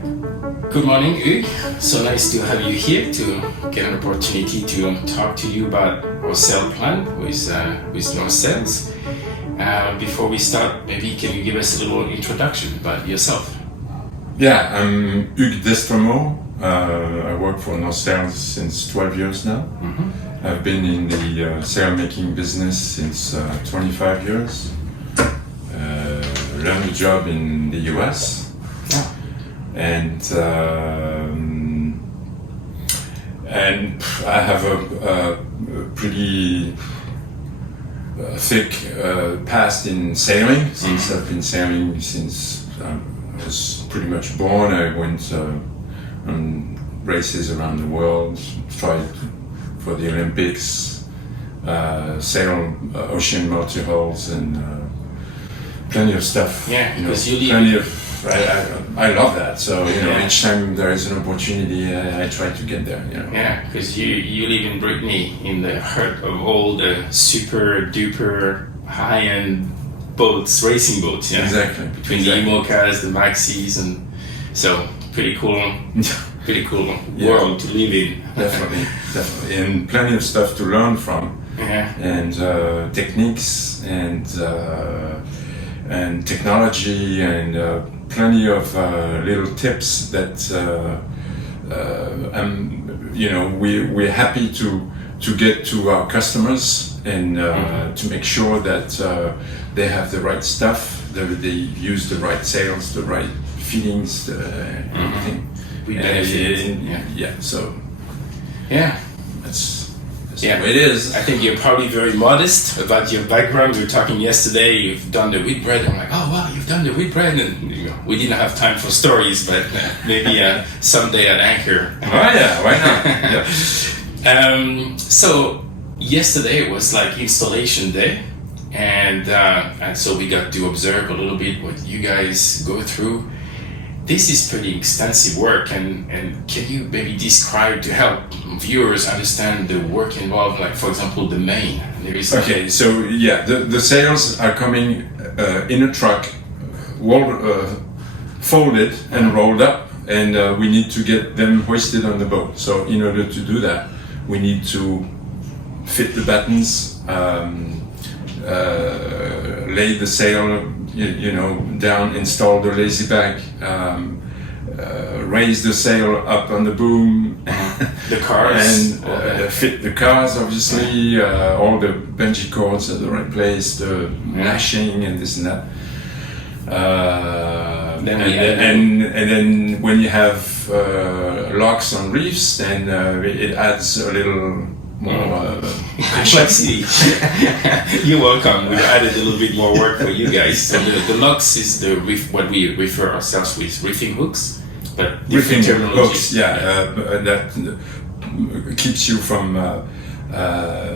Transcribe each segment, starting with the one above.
Good morning, Hugues. So nice to have you here to get an opportunity to talk to you about our sale plan with North Sales. Before we start, maybe can you give us a little introduction about yourself? Yeah, I'm Hugues Destremaux. I work for North Sales since 12 years now. Mm-hmm. I've been in the sale making business since 25 years. Learned the job in the US. Yeah. And I have a pretty thick past in sailing, since I've been sailing since I was pretty much born. I went on races around the world, tried for the Olympics, sail ocean multi-hulls, and plenty of stuff. Yeah, because I love that. So each time there is an opportunity, I try to get there. Yeah, because you live in Brittany, in the heart of all the super duper high-end boats, racing boats. Yeah, exactly. Between the IMOCAs, the Maxis, and so pretty cool world to live in. Definitely, and plenty of stuff to learn from. Yeah. And techniques and technology and plenty of little tips that we're happy to get to our customers and to make sure that they have the right stuff, that they use the right sails, the right fittings, everything. We benefit. That's the way it is. I think you're probably very modest about your background. We were talking yesterday, you've done the wheat bread. I'm like, oh wow, you've done the wheat bread. And we didn't have time for stories, but maybe someday at Anchor. Oh yeah, why not? Yeah. So yesterday was like installation day. And so we got to observe a little bit what you guys go through. This is pretty extensive work, and can you maybe describe to help viewers understand the work involved, like for example the main? Okay, so yeah, the sails are coming in a truck, folded and rolled up, and we need to get them hoisted on the boat. So in order to do that, we need to fit the buttons, lay the sail down, install the lazy back, raise the sail up on the boom, the cars, and fit the cars, obviously, all the bungee cords at the right place, the lashing and this and that. And then when you have locks on reefs, then it adds a little more complexity. You're welcome. We added a little bit more work for you guys. So the locks is what we refer ourselves with reefing hooks, but reefing hooks. That keeps you from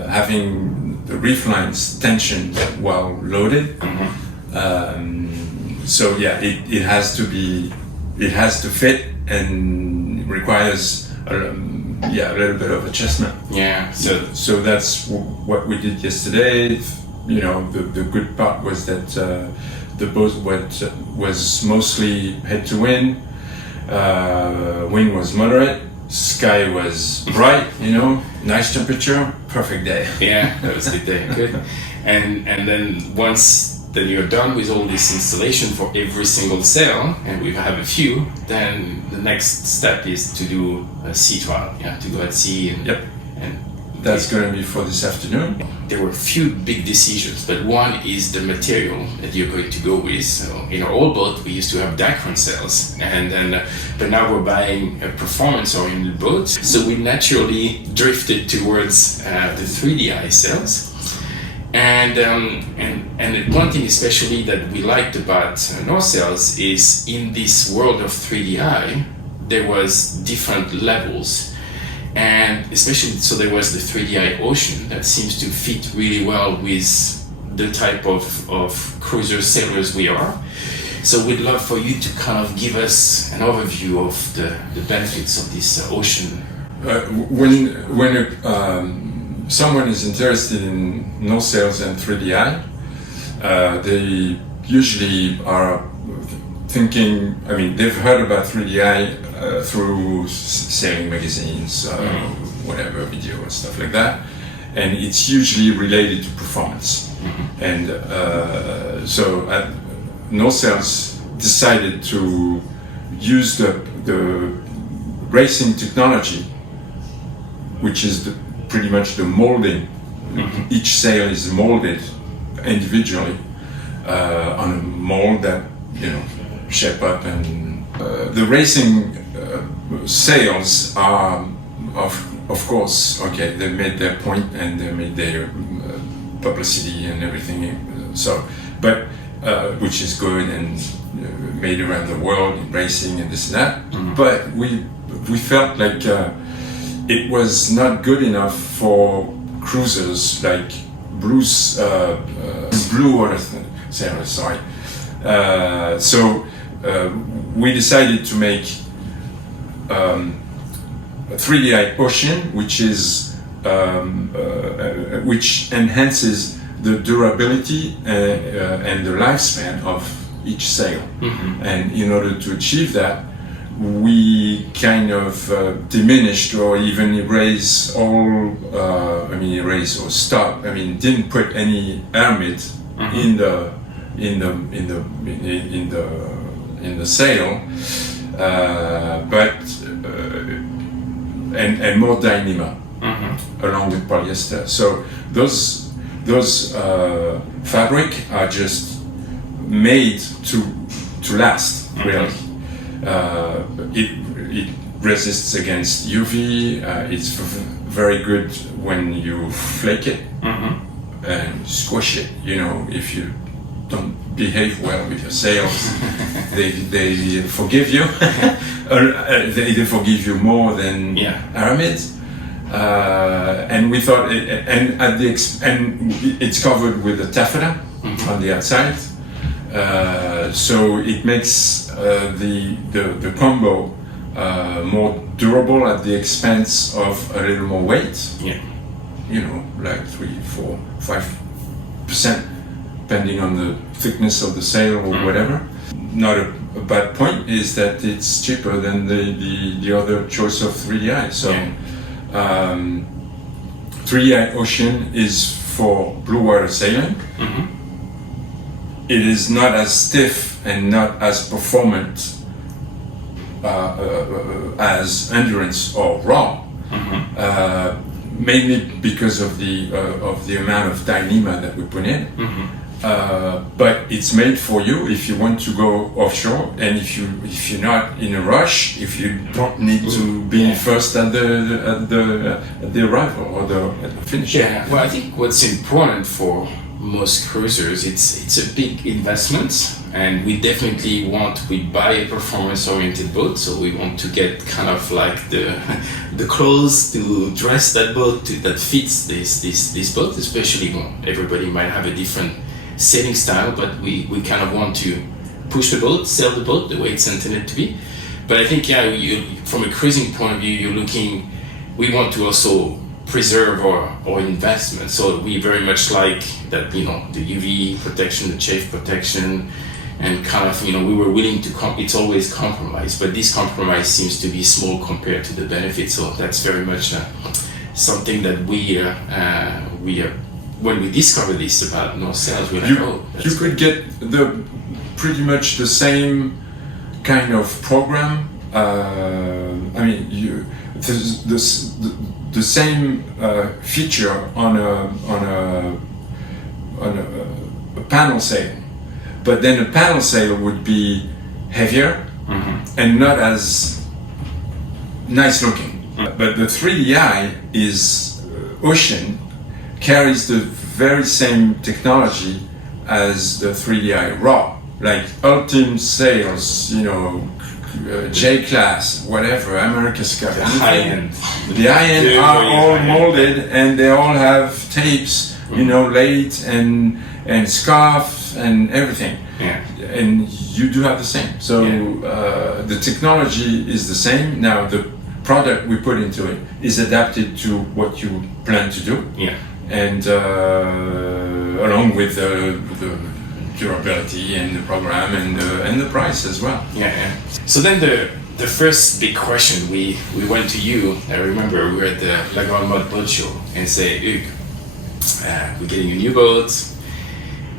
having the reef lines tensioned while loaded. So yeah, it has to fit and requires a little bit of adjustment. Yeah. So that's what we did yesterday. The good part was that the boat was mostly head to wind. Wind was moderate. Sky was bright. Nice temperature. Perfect day. Yeah, that was a good day. Good. And then once you're done with all this installation for every single sail, and we have a few, then the next step is to do a sea trial, to go at sea. And that's going to be for this afternoon. There were a few big decisions, but one is the material that you're going to go with. So in our old boat, we used to have Dacron sails, but now we're buying a performance-oriented boat. So we naturally drifted towards the 3DI sails. And one thing especially that we liked about North Sales is in this world of 3DI, there was different levels. And especially, so there was the 3DI Ocean that seems to fit really well with the type of cruiser sailors we are. So we'd love for you to kind of give us an overview of the benefits of this ocean. When someone is interested in North Sales and 3DI, they usually are thinking, I mean, they've heard about 3DI through sailing magazines, whatever, video and stuff like that, and it's usually related to performance. And so North Sails decided to use the racing technology, which is pretty much the molding. Each sail is molded individually on a mold that, you know, shape up, and the racing sails are of course, okay, they made their point and they made their publicity and everything, so, but which is good and made around the world in racing and this and that, but we felt like it was not good enough for cruisers like blue water sailors, sorry. So we decided to make a 3DI Ocean, which is which enhances the durability and the lifespan of each sail. And in order to achieve that, we kind of diminished or even erased all, erase or stop. I mean, didn't put any aramid in the sail, but and more Dyneema along with polyester. So those fabric are just made to last, really. It resists against UV. It's very good when you flake it and squish it. You know, if you don't behave well with your sails, they forgive you. They forgive you more than aramids. And we thought, and it's covered with a taffeta on the outside. So it makes the combo more durable at the expense of a little more weight. Yeah. You know, like 3, 4, 5%, depending on the thickness of the sail or whatever. Not a bad point is that it's cheaper than the other choice of 3DI. So 3DI Ocean is for blue water sailing. It is not as stiff and not as performant as Endurance or Raw, mainly because of the amount of Dyneema that we put in. But it's made for you if you want to go offshore, and if you're not in a rush, if you don't need to be first at the arrival or at the finish. Yeah. Well, I think what's important for most cruisers, it's a big investment, and we definitely we buy a performance-oriented boat, so we want to get kind of like the clothes to dress that boat that fits this boat, especially when everybody might have a different sailing style, but we kind of want to push the boat, sail the boat the way it's intended to be. But I think from a cruising point of view, we want to also preserve our investment, so we very much like that, the UV protection, the chafe protection, and kind of, we were willing to it's always compromise, but this compromise seems to be small compared to the benefits. So that's very much something that we when we discovered this about North Sails, we're like, you could get pretty much the same kind of program. The same feature on a panel sail, but then a panel sail would be heavier and not as nice looking. But the 3DI Ocean carries the very same technology as the 3DI Raw, like Ultim sails, J-class, whatever, America's Cup. The high-end. The high-end are all molded, and they all have tapes, laid and scarf and everything. Yeah. And you do have the same. So the technology is the same. Now the product we put into it is adapted to what you plan to do. Yeah. And along with the durability and the program and the price as well. Yeah. So then the first big question we went to you. I remember we were at the Lagoon Mod Boat Show and say, Hugues, we're getting a new boat,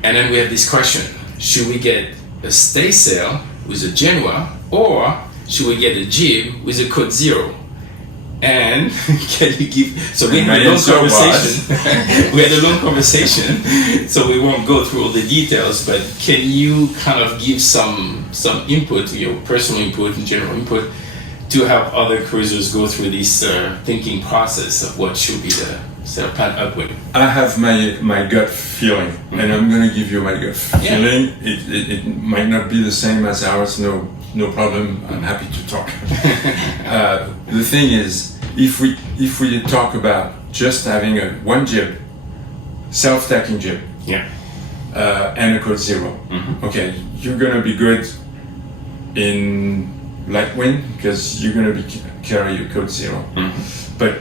and then we have this question: should we get a staysail with a Genoa, or should we get a jib with a Code Zero? And can you give? So we had a long conversation. We had a long conversation, so we won't go through all the details. But can you kind of give some input, your personal input and general input, to help other cruisers go through this thinking process of what should be the plan Upwind? I have my gut feeling, and I'm going to give you my gut feeling. It might not be the same as ours. No problem. I'm happy to talk. The thing is, if we talk about just having one jib, self-tacking jib, and a Code Zero, okay, you're gonna be good in light wind because you're gonna carry a Code Zero, but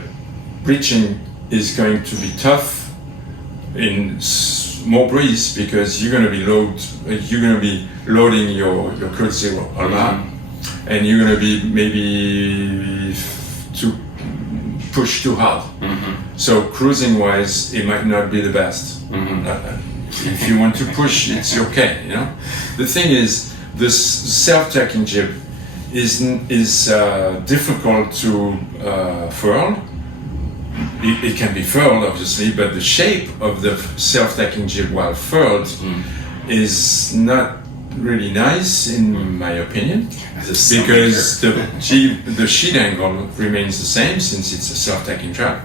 reaching is going to be tough in more breeze because you're going to be loading your Code Zero a lot, and you're going to be maybe push too hard. So cruising wise, it might not be the best. If you want to push, it's okay. You know, the thing is, this self-tacking jib is difficult to furl. It can be furled, obviously, but the shape of the self-tacking jib while furled is not really nice, in my opinion, because the sheet angle remains the same since it's a self-tacking track,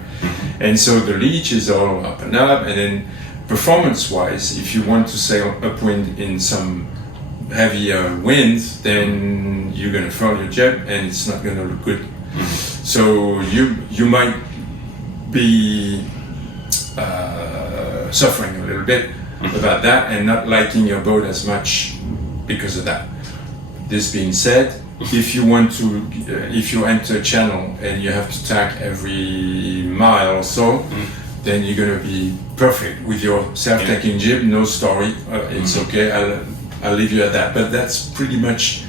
and so the leech is all up, and then performance-wise, if you want to sail upwind in some heavier wind, then you're going to furl your jib, and it's not going to look good. So you might be suffering a little bit about that and not liking your boat as much because of that. This being said, if you enter a channel and you have to tack every mile or so, then you're going to be perfect with your self-tacking jib. No story, it's okay. I'll leave you at that. But that's pretty much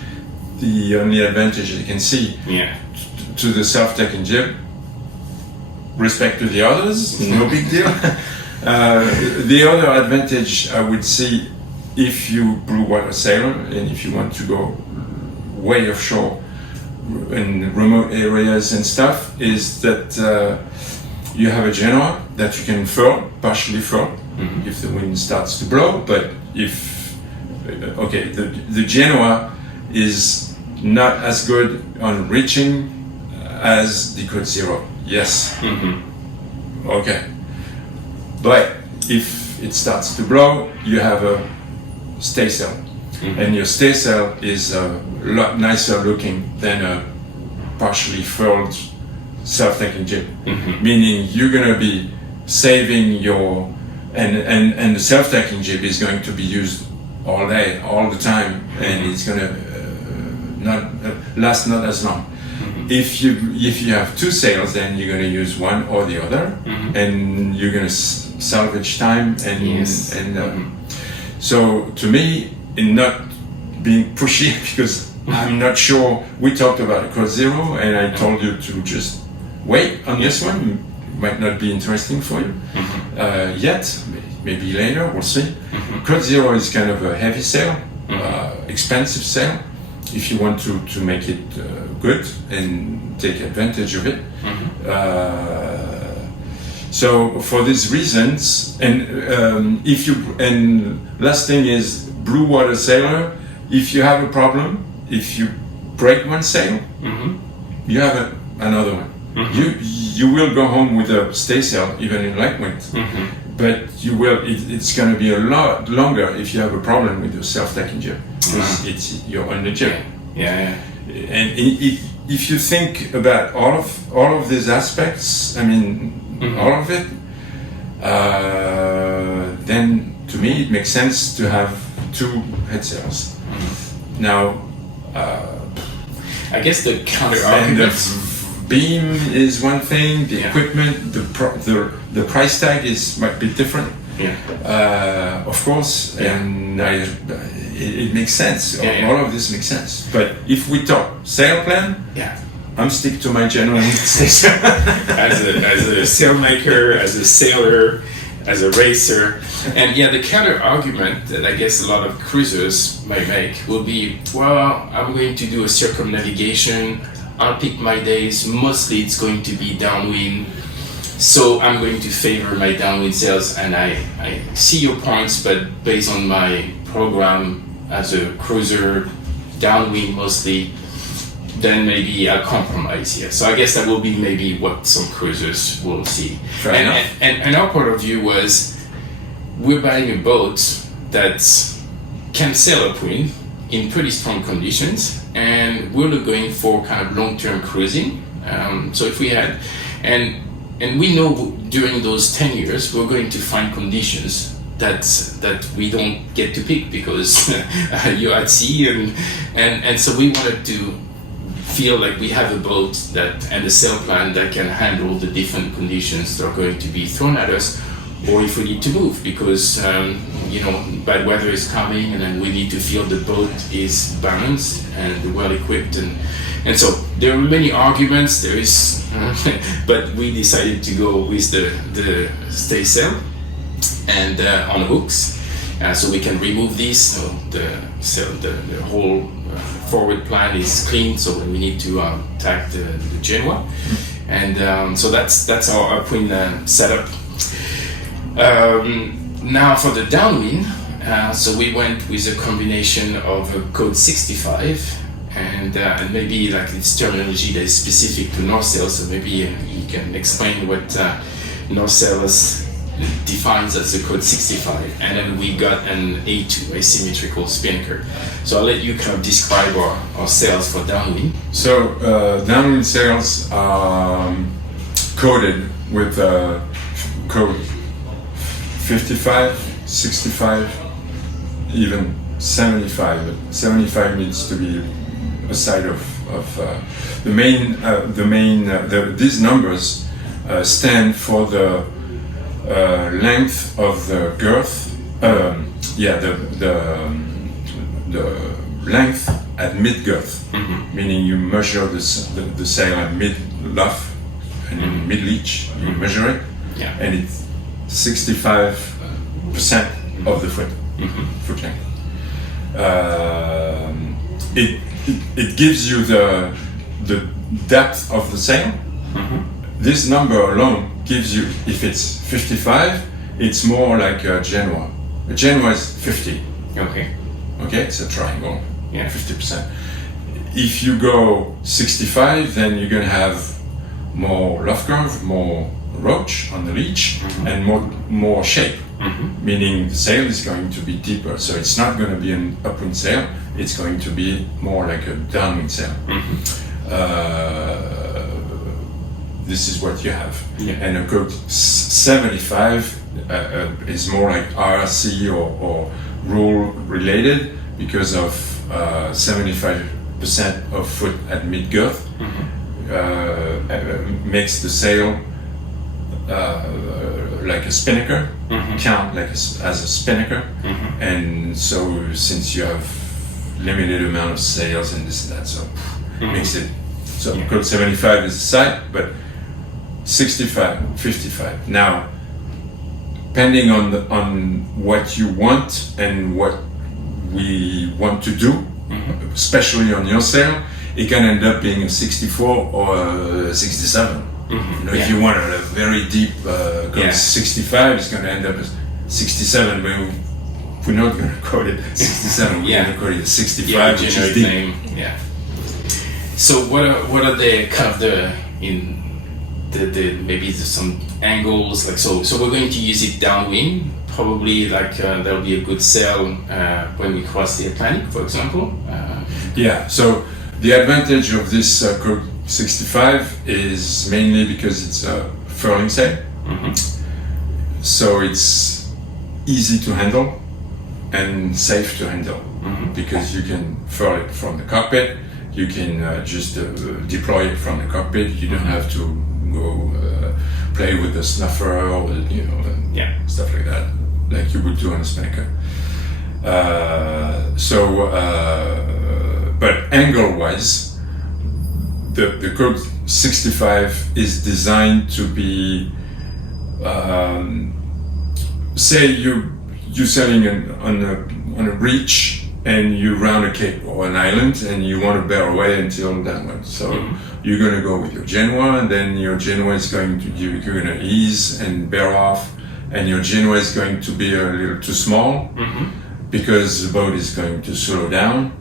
the only advantage I can see to the self-tacking jib. Respect to the others, no big deal. The other advantage I would see, if you blue water sailor and if you want to go way offshore in remote areas and stuff, is that you have a Genoa that you can furl, partially furl, if the wind starts to blow. But if the Genoa is not as good on reaching as the Code Zero. Yes. Okay. But if it starts to blow, you have a staysail, and your staysail is a lot nicer looking than a partially furled self-tacking jib. Meaning you're going to be saving your and the self-tacking jib is going to be used all day, all the time, and it's going to not last not as long. If you have two sails, then you're going to use one or the other, and you're going to salvage time. So to me, in not being pushy, because I'm not sure. We talked about a Code Zero, and I told you to just wait on this one. It might not be interesting for you yet. Maybe later, we'll see. Code Zero is kind of a heavy sail, expensive sail. If you want to make it good and take advantage of it. So for these reasons, and last thing is blue water sailor, if you have a problem, if you break one sail, you have another one. You will go home with a staysail even in light wind, but it's going to be a lot longer if you have a problem with your self-tacking jib, because you're on the jib. And if you think about all of these aspects, I mean, all of it, then to me it makes sense to have two head sails. Now, I guess the counter argument. Beam is one thing. The equipment, the price tag might be different. of course, and it makes sense. All of this makes sense. But if we talk sail plan, I'm stick to my general needs. as a sailmaker, as a sailor, as a racer. And the counter argument that I guess a lot of cruisers might make will be, well, I'm going to do a circumnavigation, I'll pick my days, mostly it's going to be downwind, so I'm going to favor my downwind sails. And I see your points, but based on my program as a cruiser, downwind mostly, then maybe I'll compromise here. So I guess that will be maybe what some cruisers will see. And our point of view was, we're buying a boat that can sail upwind in pretty strong conditions, and we're going for kind of long-term cruising. So if we had, and we know during those 10 years we're going to find conditions that we don't get to pick because you're at sea, and so we wanted to feel like we have a boat and a sail plan that can handle the different conditions that are going to be thrown at us, or if we need to move because bad weather is coming, and then we need to feel the boat is balanced and well equipped, and so there are many arguments. There is, but we decided to go with the stay sail and on hooks, so we can remove these. So the whole forward plan is clean, so when we need to tack the Genoa, and so that's our upwind setup. Now for the downwind, so we went with a combination of a code 65 and maybe like this terminology that is specific to North Sail, so maybe you can explain what North Sail defines as the code 65, and then we got an A2 asymmetrical Spinnaker. So I'll let you kind of describe our sails for downwind. So downwind sails are coded with code 55, 65, even 75. But 75 needs to be a side of these numbers stand for the length of the girth, the length at mid girth, meaning you measure the sail at mid luff and mid leach, you measure it, and it's 65% of the foot length. It gives you the depth of the sail. This number alone gives you, if it's 55, it's more like a Genoa. A Genoa is 50. Okay, it's a triangle. 50%. If you go 65, then you're going to have more luff curve, more roach on the leach, and more shape. Meaning the sail is going to be deeper. So it's not going to be an upwind sail. It's going to be more like a downwind sail. This is what you have. And a code 75 is more like RRC or rule related because of 75% of foot at mid girth makes the sail like a Spinnaker, count like as a Spinnaker, and so since you have limited amount of sails and this and that, so makes it so code 75 is the side, but 65, 55. Now, depending on what you want and what we want to do, especially on your sail, it can end up being a 64 or a 67. If you want a very deep code 65, it's going to end up as 67. We're not going to code it 67. We're going to code it 65, which is deep. So what are the kind of the maybe some angles, like so we're going to use it downwind, probably like there'll be a good sail when we cross the Atlantic, for example. So the advantage of this code 65 is mainly because it's a furling sail, so it's easy to handle and safe to handle because you can furl it from the cockpit, you can just deploy it from the cockpit, you don't have to go play with the snuffer or stuff like that. like you would do on a Spinnaker. But angle-wise, the Code 65 is designed to be, say you're sailing on a beach and you round a cape or an island and you want to bear away until Downwind. So you're going to go with your Genoa, and then your Genoa is going to, you're going to ease and bear off, and your Genoa is going to be a little too small because the boat is going to slow down.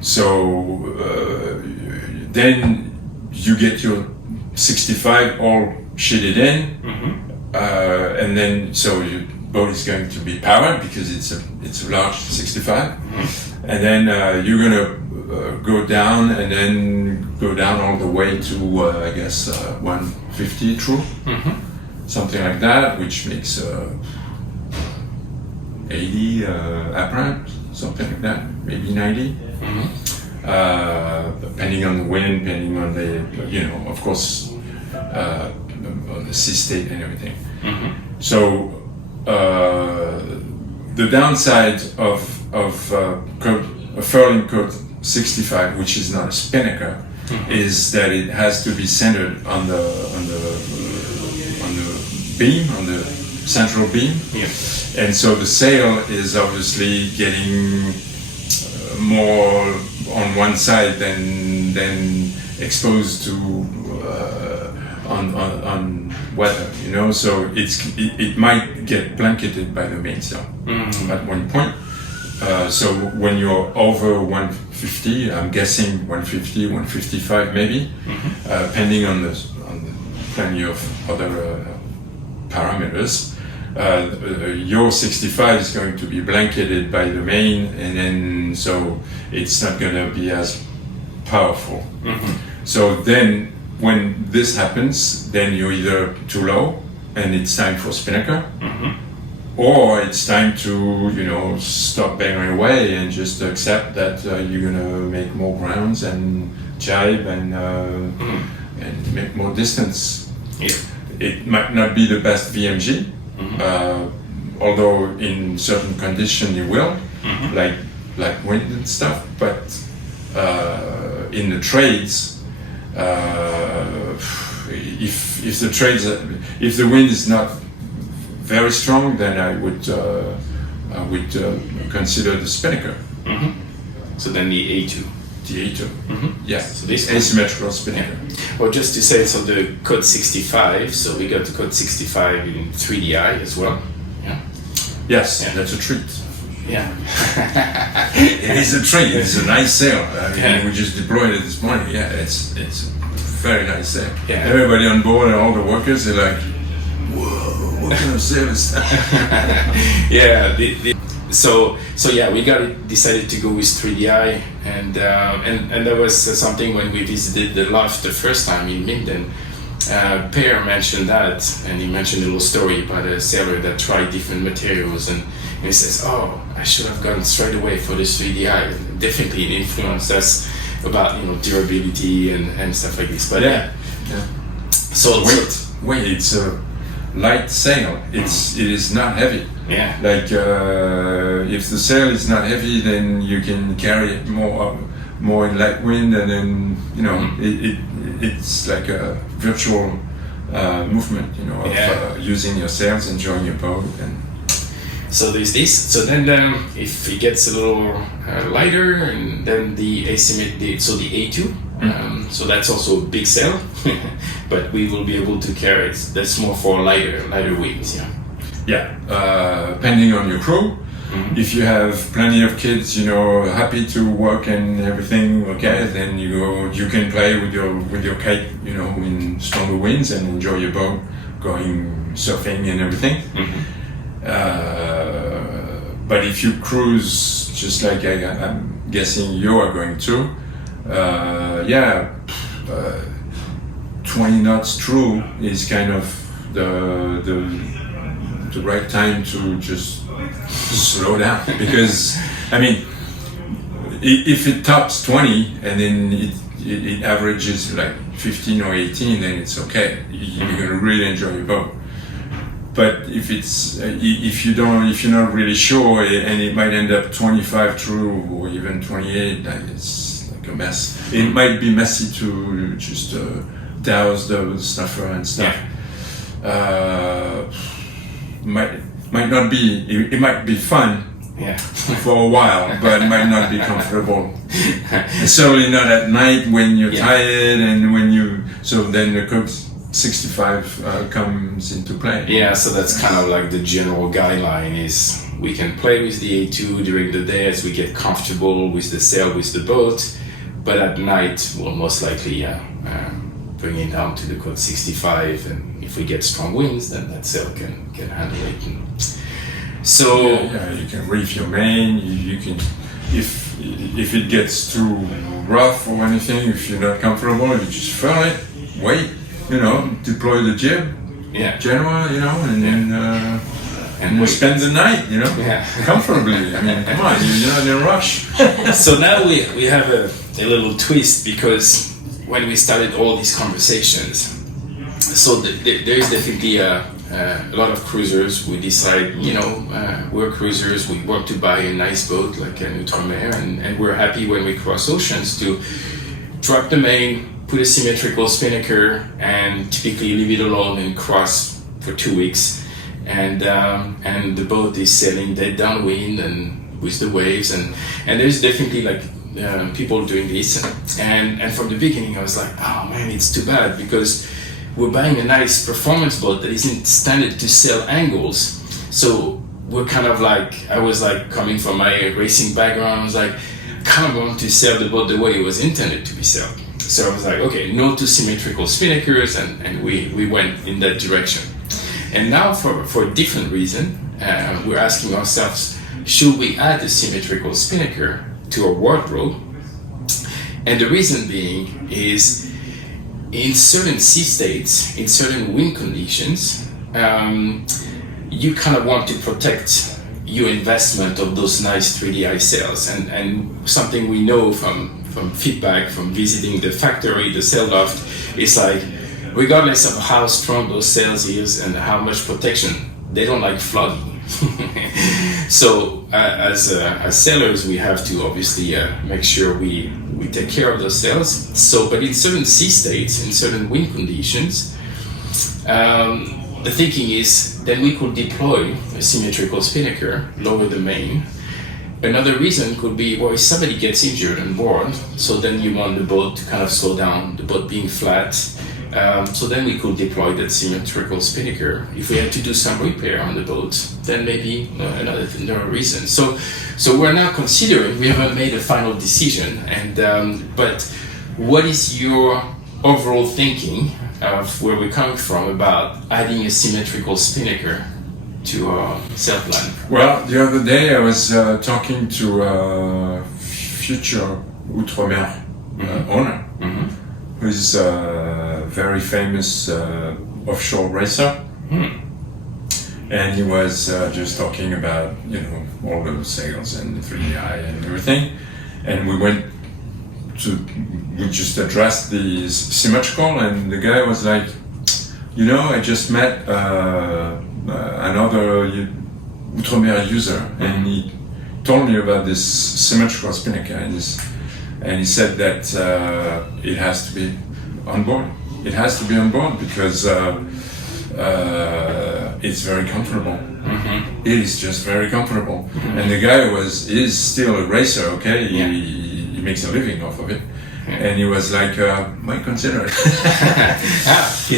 So then you get your 65 all shitted in, and then so your boat is going to be powered because it's a large 65, and then you're gonna go down and then go down all the way to I guess 150 true, something like that, which makes 80 apparent, something like that, maybe 90. Depending on the wind, depending on the, of course, on the sea state and everything. So the downside of a furling Code 65, which is not a Spinnaker, is that it has to be centered on the beam, on the central beam, and so the sail is obviously getting more on one side than exposed to on weather, so it might get blanketed by the mainsail at one point. So when you're over 150, I'm guessing 150, 155 maybe, depending on the plenty of other parameters. Your 65 is going to be blanketed by the main, and then so it's not going to be as powerful. So then when this happens, then you're either too low and it's time for Spinnaker, or it's time to stop banging away and just accept that you're going to make more grounds and jibe and make more distance. It might not be the best VMG, although in certain conditions you will, like wind and stuff, but in the trades, if the wind is not very strong, then I would consider the Spinnaker. So then the A2. The A2. Yeah. So this asymmetrical Spinnaker. Well, just to say, so the Code 65. So we got the Code 65 in 3DI as well. Yes, that's a treat. It is a treat. It's a nice sail. We just deployed it this morning. It's a very nice sail. Everybody on board and all the workers, they're like, whoa, what kind of sail is that? So we decided to go with 3DI, and there was something when we visited the loft the first time in Minden. Per mentioned that, and he mentioned a little story about a sailor that tried different materials, and he says, "Oh, I should have gone straight away for this 3DI." Definitely, it influenced us about durability and stuff like this. But So wait, it's a light sail. It is not heavy. Like if the sail is not heavy, then you can carry it more in light wind, and then it's like a virtual movement, of using your sails, enjoying your boat, and so there's this. So then if it gets a little lighter, and then the asymmetric, so the A2. So that's also a big sail, but we will be able to carry it. That's more for lighter winds. Depending on your crew. If you have plenty of kids, happy to work and everything, then you can play with your kite, in stronger winds and enjoy your boat going surfing and everything. But if you cruise just like I'm guessing you are going to, 20 knots true is kind of the right time to just slow down, because if it tops 20 and then it averages like 15 or 18, then it's okay. You're gonna really enjoy your boat. But if it's if you're not really sure, and it might end up 25 through or even 28, then it's like a mess. It might be messy to just douse the snuffer and stuff. Might not be. It might be fun. Yeah. For a while, but it might not be comfortable. Certainly not at night when you're tired and when you. So then the Code 65 comes into play. Yeah, so that's kind of like the general guideline is we can play with the A2 during the day as we get comfortable with the sail with the boat, but at night we'll most likely bring it down to the Code 65, and if we get strong winds, then that sail can handle it. So you can reef your main. You can, if it gets too rough or anything, if you're not comfortable, you just furl it, wait, deploy the jib, general, and we'll spend the night, comfortably. I mean, come on, you're not in a rush. So now we have a little twist, because when we started all these conversations, so there is definitely a lot of cruisers. We decide, we're cruisers, we want to buy a nice boat like an Outremer, and we're happy when we cross oceans to drop the main, put a symmetrical Spinnaker, and typically leave it alone and cross for 2 weeks. And the boat is sailing dead downwind and with the waves, and there's definitely people doing this. And from the beginning I was like, oh man, it's too bad, because we're buying a nice performance boat that isn't standard to sail angles. So we're kind of I was coming from my racing background, I was kind of want to sail the boat the way it was intended to be sailed. So I was like, okay, no to symmetrical Spinnakers, and we went in that direction. And now for a different reason, we're asking ourselves, should we add a symmetrical Spinnaker to our wardrobe? And the reason being is, in certain sea states, in certain wind conditions, you kind of want to protect your investment of those nice 3D ice sails. And something we know from feedback from visiting the factory, the sail loft, is regardless of how strong those sails is and how much protection, they don't like flooding. So as sailors, we have to obviously make sure we take care of those sails. So, but in certain sea states, in certain wind conditions, the thinking is then we could deploy a symmetrical Spinnaker, lower the main. Another reason could be, well, if somebody gets injured on board, so then you want the boat to kind of slow down, the boat being flat. So then we could deploy that symmetrical Spinnaker. If we had to do some repair on the boat, then maybe another reason. So we're now considering, we haven't made a final decision, but what is your overall thinking of where we're coming from about adding a symmetrical Spinnaker to our sail plan? Well, the other day I was talking to a future Outremer owner, who's a very famous offshore racer. And he was just talking about, all the sails and the 3DI and everything. And we just addressed the symmetrical, and the guy was like, I just met another Outremer user, and he told me about this symmetrical Spinnaker, and he said that it has to be on board. It has to be on board because it's very comfortable. It is just very comfortable. And the guy is still a racer, okay? He makes a living off of it. And he was like, might consider it.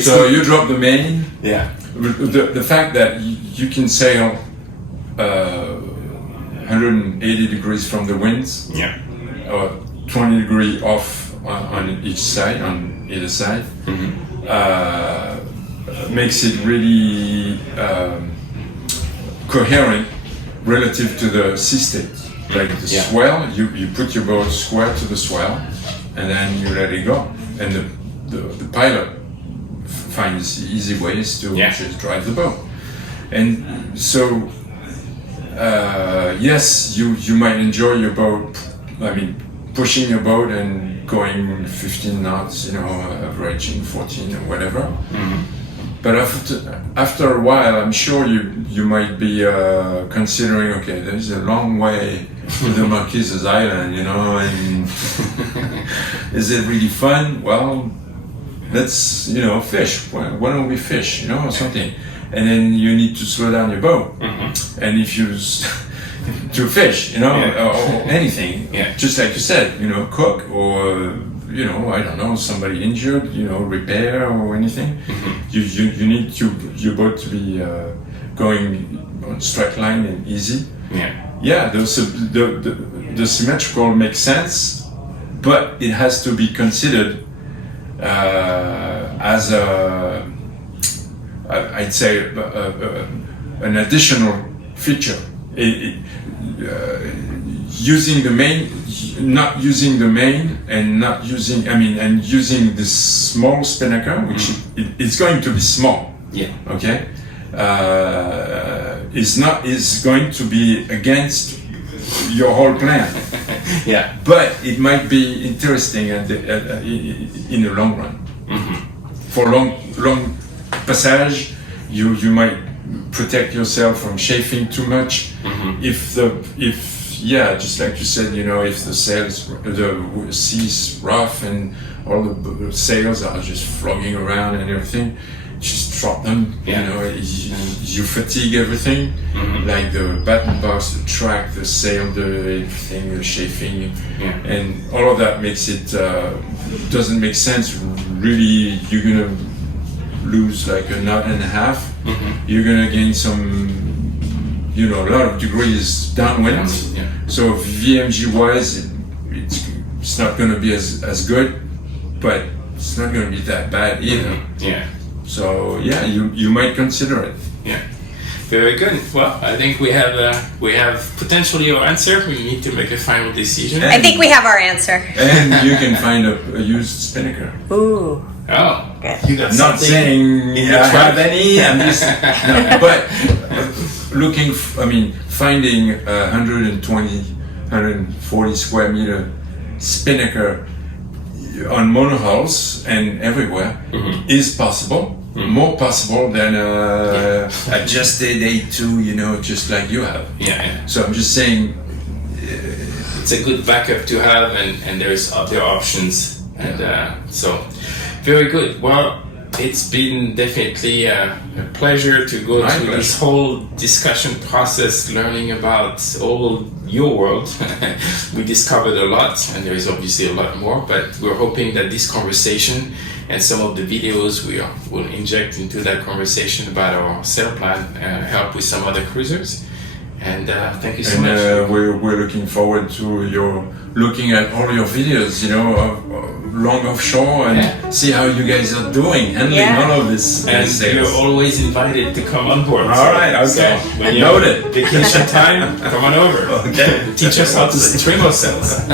So you drop the main. Yeah. The fact that you can sail 180 degrees from the winds, or 20 degrees off on each side, on either side, makes it really coherent relative to the sea state. Like the swell, you put your boat square to the swell, and then you let it go. And the pilot finds easy ways to just drive the boat. And so, yes, you might enjoy your boat, pushing your boat and going 15 knots, averaging 14 or whatever. But after a while, I'm sure you might be considering, okay, there's a long way to the Marquises Island, you know, and is it really fun? Well, let's, you know, fish. Why don't we fish, you know, or something? And then you need to slow down your boat. And if you to fish, you know, or anything, just like you said, you know, cook or, you know, I don't know, somebody injured, you know, repair or anything. You need your boat to be going on straight line and easy. The symmetrical makes sense, but it has to be considered as I'd say an additional feature. Using the main, not using the main, and not using, and using this small Spinnaker, which it's going to be small. Okay. Is going to be against your whole plan. But it might be interesting in the long run. For long passage, you might protect yourself from chafing too much. Just like you said, you know, if the sea's rough and all the sails are just flogging around and everything, just drop them. You know, you fatigue everything, like the batten box, the track, the sail, everything, the chafing, and all of that makes it doesn't make sense. Really, you're gonna lose like a knot and a half. You're gonna gain some, you know, a lot of degrees downwind. So VMG wise, it's not gonna be as good, but it's not gonna be that bad either. So you might consider it. Very good. Well, I think we have potentially your answer. We need to make a final decision. I think we have our answer. And you can find a used Spinnaker. Ooh. Oh, good. You got not saying I have any. I'm just but looking. Finding 120, 140 square meter Spinnaker on monohulls and everywhere is possible. More possible than adjusted A2, you know, just like you have. So I'm just saying, it's a good backup to have, and there's other options, and so very good. Well, it's been definitely a pleasure to go through this whole discussion process, learning about all your world. We discovered a lot, and there is obviously a lot more, but we're hoping that this conversation and some of the videos we will inject into that conversation about our sail plan help with some other cruisers. And thank you so much. We're looking forward to looking at all your videos, you know, long offshore, and see how you guys are doing, handling all of this. And you're always invited to come on board. All right, okay. So when you have vacation time, come on over. Okay. Teach us how to trim ourselves.